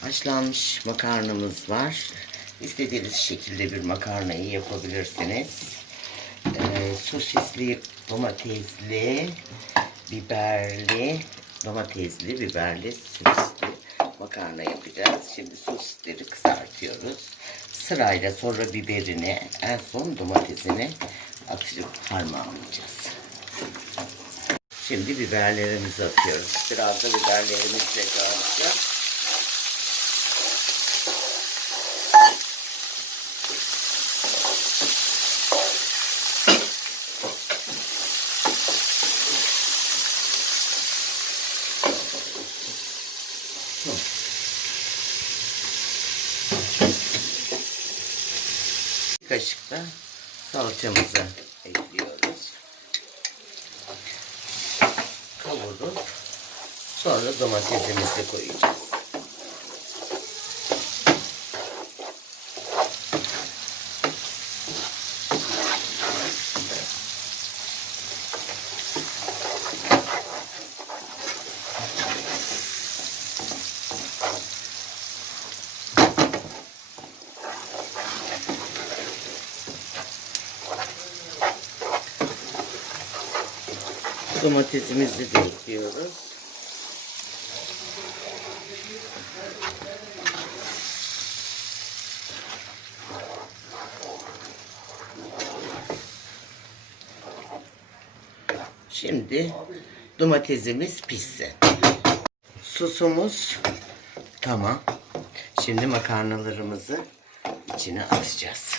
Haşlanmış makarnamız var. İstediğiniz şekilde bir makarnayı yapabilirsiniz. Ee, sosisli, domatesli, biberli, domatesli, biberli, sosisli makarna yapacağız. Şimdi sosisleri kızartıyoruz. Sırayla sonra biberini, en son domatesini atıp harmanlayacağız. Şimdi biberlerimizi atıyoruz. Biraz da biberlerimizle kavrayacağız. Kaşık da salçamızı ekliyoruz. Kavurup sonra domatesimizi koyacağız. Domatesimizi de ekliyoruz. Şimdi domatesimiz pişsin. Sosumuz tamam. Şimdi makarnalarımızı içine atacağız.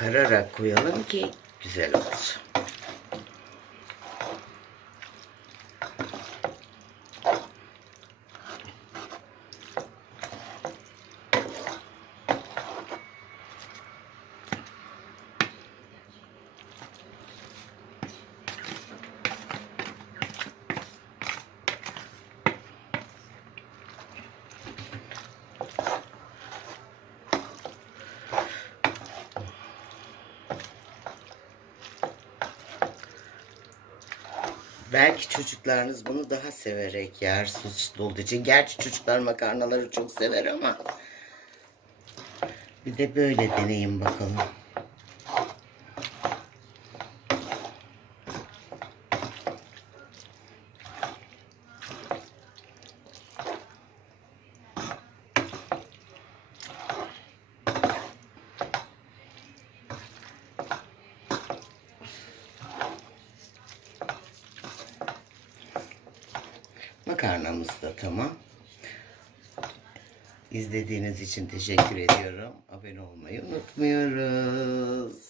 Kararak koyalım ki güzel olsun. Belki çocuklarınız bunu daha severek yer sosisli olduğu için. Gerçi çocuklar makarnaları çok sever ama bir de böyle deneyin bakalım. Makarnamız da tamam. İzlediğiniz için teşekkür ediyorum. Abone olmayı unutmuyoruz.